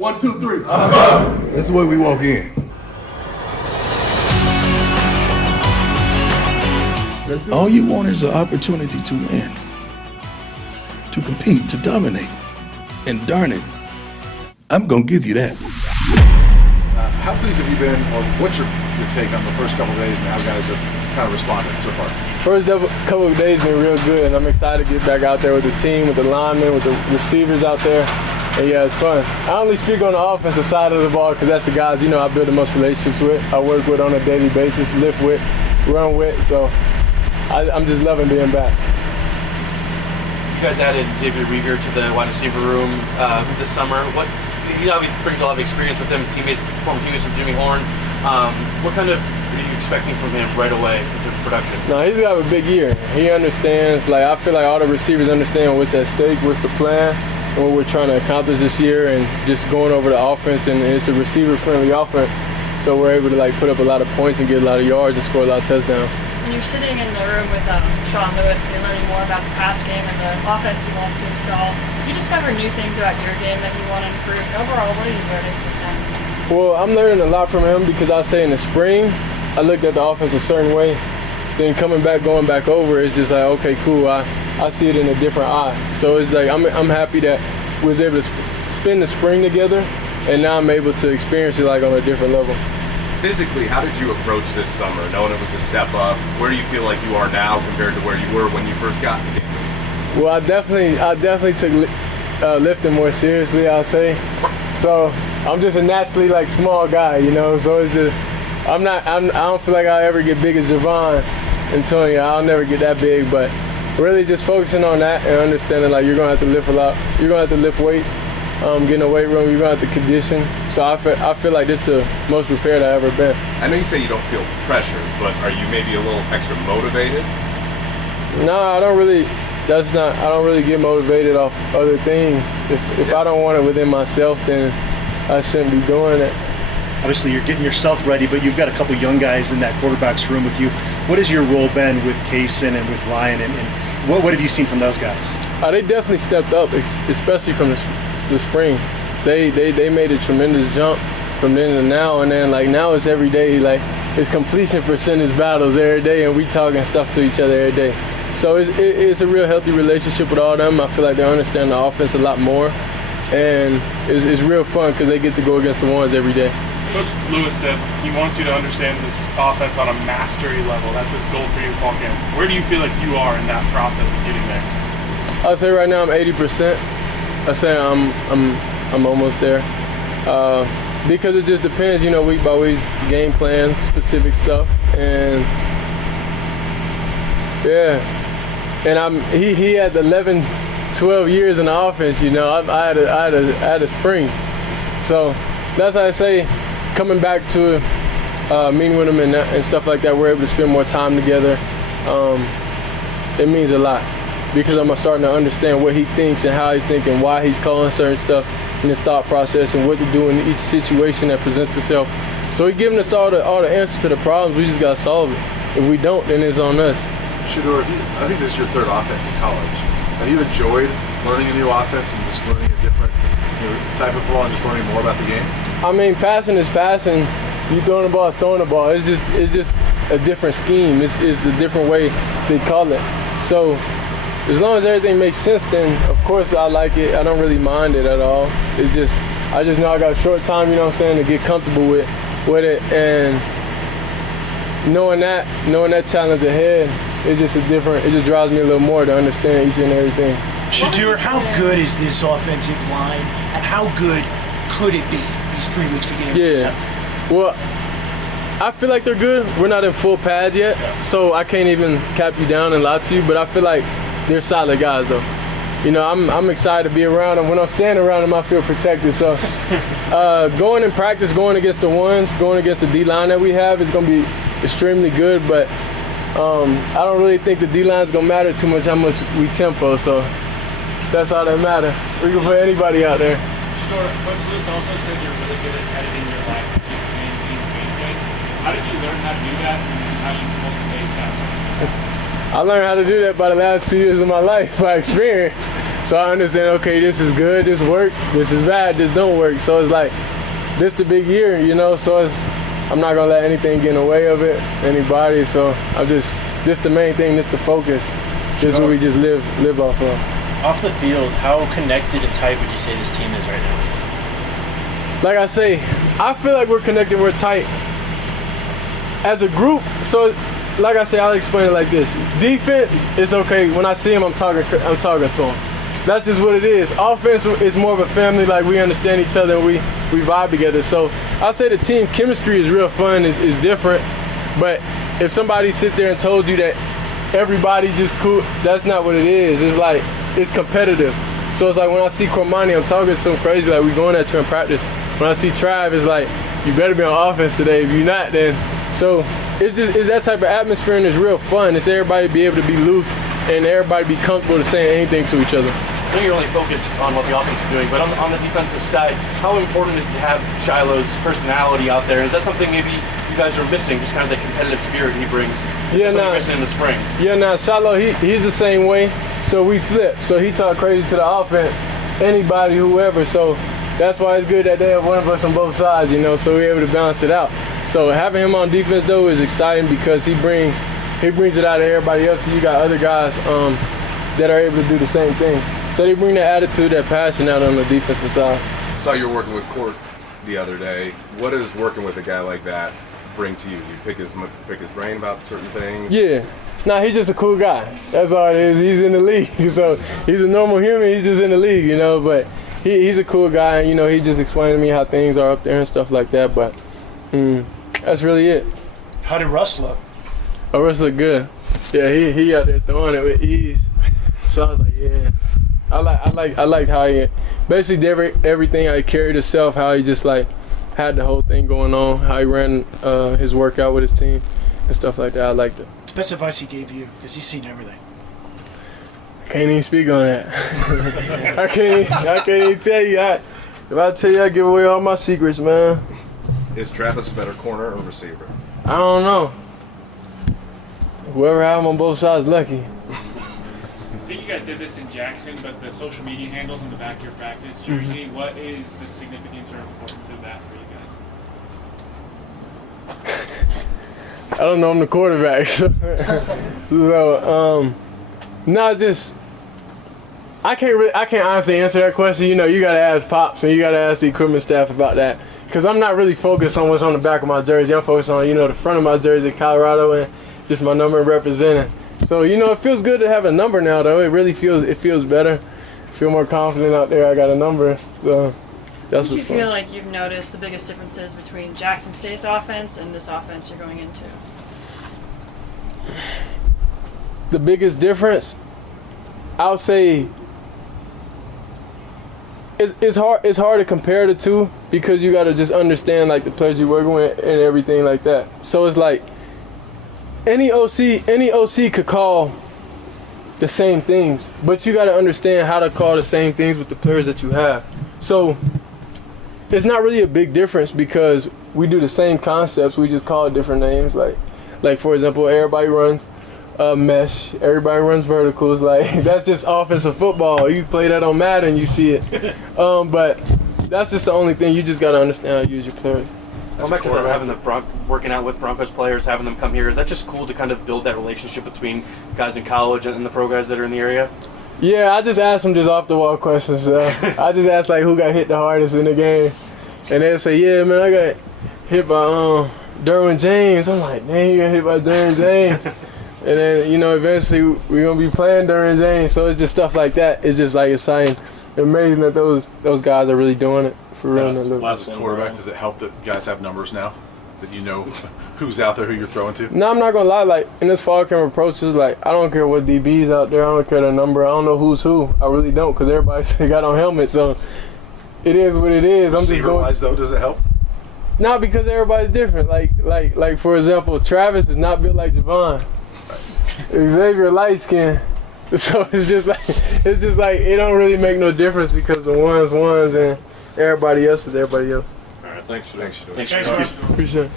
1, 2, 3. That's the way we walk in. All you want is an opportunity to win, to compete, to dominate. And darn it, I'm going to give you that. How pleased have you been, or what's your take on the first couple of days and how guys have kind of responded so far? First couple of days been real good, and I'm excited to get back out there with the team, with the linemen, with the receivers out there. And yeah, it's fun. I only speak on the offensive side of the ball because that's the guys, I build the most relationships with, I work with on a daily basis, lift with, run with, so I'm just loving being back. You guys added Xavier Rieger to the wide receiver room this summer. He obviously brings a lot of experience with him, former teammates with Jimmy Horn. What kind of are you expecting from him right away in terms of production? No, he's got a big year. He understands, I feel like all the receivers understand what's at stake, what's the plan, and what we're trying to accomplish this year, and just going over the offense, and it's a receiver-friendly offense, so we're able to put up a lot of points and get a lot of yards and score a lot of touchdowns. When you're sitting in the room with Sean Lewis and you're learning more about the pass game and the offense you want to install, do you discover new things about your game that you want to improve? And overall, what are you learning from him? Well, I'm learning a lot from him because I say in the spring, I looked at the offense a certain way. Then going back over, it's just okay, cool. I see it in a different eye. So it's I'm happy that we was able to spend the spring together, and now I'm able to experience it on a different level. Physically, how did you approach this summer, knowing it was a step up? Where do you feel like you are now compared to where you were when you first got to campus? Well, I definitely took lifting more seriously, I'll say. So I'm just a naturally small guy, So it's just I don't feel like I'll ever get big as Javon and Tony. I'll never get that big, but really just focusing on that and understanding you're gonna have to lift a lot. You're gonna have to lift weights. Get in the weight room, you're gonna have to condition. So I feel like this is the most prepared I've ever been. I know you say you don't feel pressure, but are you maybe a little extra motivated? No, I don't really. I don't really get motivated off other things. If I don't want it within myself, then I shouldn't be doing it. Obviously, you're getting yourself ready, but you've got a couple young guys in that quarterback's room with you. What has your role been with Kaysen and with Ryan, and what have you seen from those guys? They definitely stepped up, especially from the spring. They made a tremendous jump from then to now, and then now it's every day. It's completion percentage battles every day, and we talking stuff to each other every day. So it's a real healthy relationship with all of them. I feel like they understand the offense a lot more, and it's real fun because they get to go against the ones every day. Coach Lewis said he wants you to understand this offense on a mastery level. That's his goal for you to walk in. Where do you feel like you are in that process of getting there? I'd say right now I'm 80%. I say I'm almost there. Because it just depends, week by week, game plans, specific stuff, and yeah. And he had 11, 12 years in the offense. I had a spring, so that's how I say. Coming back to meeting with him and stuff like that, we're able to spend more time together. It means a lot because I'm starting to understand what he thinks and how he's thinking, why he's calling certain stuff in his thought process, and what to do in each situation that presents itself. So he's giving us all the answers to the problems. We just got to solve it. If we don't, then it's on us. Shedeur, I think this is your third offense in college. Have you enjoyed learning a new offense and just learning a different type of ball and just learning more about the game? I mean, passing is passing. You throwing the ball is throwing the ball. It's just a different scheme. It's a different way they call it. So as long as everything makes sense, then of course I like it. I don't really mind it at all. I just know I got a short time, to get comfortable with it, and knowing that challenge ahead, it just drives me a little more to understand each and everything. Shedeur, how good is this offensive line, and how good could it be these 3 weeks we get into? Yeah, well, I feel like they're good. We're not in full pads yet, so I can't even cap you down and lie to you, but I feel like they're solid guys, though. I'm excited to be around them. When I'm standing around them, I feel protected. So going in practice, going against the ones, going against the D-line that we have is going to be extremely good, but I don't really think the D-line is going to matter too much how much we tempo, so that's all that matters. We can put anybody out there. Shedeur, Coach Lewis also said you're really good at editing your life to keep being good. How did you learn how to do that, and how you cultivate that? I learned how to do that by the last 2 years of my life by experience. So I understand, okay, this is good, this work, this is bad, this don't work. So it's like, this the big year, you know, so I'm not gonna let anything get in the way of it, anybody, so this the main thing, this the focus. This is what we just live off of. Off the field, how connected and tight would you say this team is right now? Like I say, I feel like we're connected, we're tight as a group. So like I say, I'll explain it like this. Defense is okay. When I see him, I'm talking to him. That's just what it is. Offense is more of a family, like we understand each other and we vibe together. So I'll say the team chemistry is real fun, is different. But if somebody sit there and told you that everybody just cool, that's not what it is. It's like, it's competitive. So it's like when I see Cormani, I'm talking to him crazy, like we going at you in practice. When I see Trav, it's like, you better be on offense today. If you're not, then. So it's that type of atmosphere, and it's real fun. It's everybody be able to be loose and everybody be comfortable to saying anything to each other. I know you're only focused on what the offense is doing, but on the defensive side, how important is it to have Shiloh's personality out there? Is that something maybe you guys are missing, just kind of the competitive spirit he brings? Yeah, you're missing in the spring. Yeah, Shiloh, he's the same way. So we flip. So he talk crazy to the offense, anybody, whoever. So that's why it's good that they have one of us on both sides, you know, so we're able to balance it out. So having him on defense, though, is exciting because he brings it out of everybody else. So you got other guys that are able to do the same thing. So they bring that attitude, that passion out on the defensive side. Saw you were working with Court the other day. What does working with a guy like that bring to you? Do you pick his brain about certain things? Yeah. Nah, he's just a cool guy. That's all it is. He's in the league. So he's a normal human. He's just in the league, you know. But he's a cool guy. And, you know, he just explained to me how things are up there and stuff like that. But that's really it. How did Russ look? Oh, Russ look good. Yeah, he out there throwing it with ease. So I was like, yeah. I liked how he basically did everything, how he carried himself, how he just like had the whole thing going on, how he ran his workout with his team and stuff like that. I liked it. Best advice he gave you, because he's seen everything. I can't even speak on that. I can't even tell you. If I tell you, I give away all my secrets, man. Is Travis a better corner or receiver? I don't know. Whoever have him on both sides, lucky. I think you guys did this in Jackson, but the social media handles on the back of your practice jersey, what is the significance or importance of that for you guys? I don't know, I'm the quarterback. So just I can't honestly answer that question. You know, you gotta ask Pops and you gotta ask the equipment staff about that. Cause I'm not really focused on what's on the back of my jersey. I'm focused on, you know, the front of my jersey, Colorado, and just my number representing. So, you know, it feels good to have a number now, though. It really feels better. I feel more confident out there. I got a number. So that's what's fun. Do you feel like you've noticed the biggest differences between Jackson State's offense and this offense you're going into? The biggest difference, I would say, it's hard to compare the two because you got to just understand like the players you're working with and everything like that. So it's like any OC could call the same things, but you got to understand how to call the same things with the players that you have. So it's not really a big difference because we do the same concepts, we just call it different names. Like for example, everybody runs mesh, everybody runs verticals. Like that's just offensive football. You play that on Madden, you see it. But that's just the only thing. You just got to understand how to use your players. Going back to them having working out with Broncos players, having them come here, is that just cool to kind of build that relationship between guys in college and the pro guys that are in the area? Yeah, I just asked them just off the wall questions. I just asked like who got hit the hardest in the game, and they'll say, yeah, man, I got hit by Derwin James. I'm like, dang, you got hit by Derwin James. And then, you know, eventually we're gonna be playing Derwin James. So it's just stuff like that. It's just like exciting, amazing that those guys are really doing it. For real. As a quarterback, does it help that guys have numbers now? That you know who's out there, who you're throwing to? No, I'm not gonna lie. Like in this fall camp approaches, like I don't care what DB's out there. I don't care the number. I don't know who's who. I really don't, because everybody got on helmets. So it is what it is. I'm just going. Receiver-wise, though, does it help? Not because everybody's different. Like for example, Travis is not built like Javon. Xavier light skin. So it's just like it don't really make no difference because the ones and everybody else is everybody else. All right, thanks. Thanks. Appreciate it.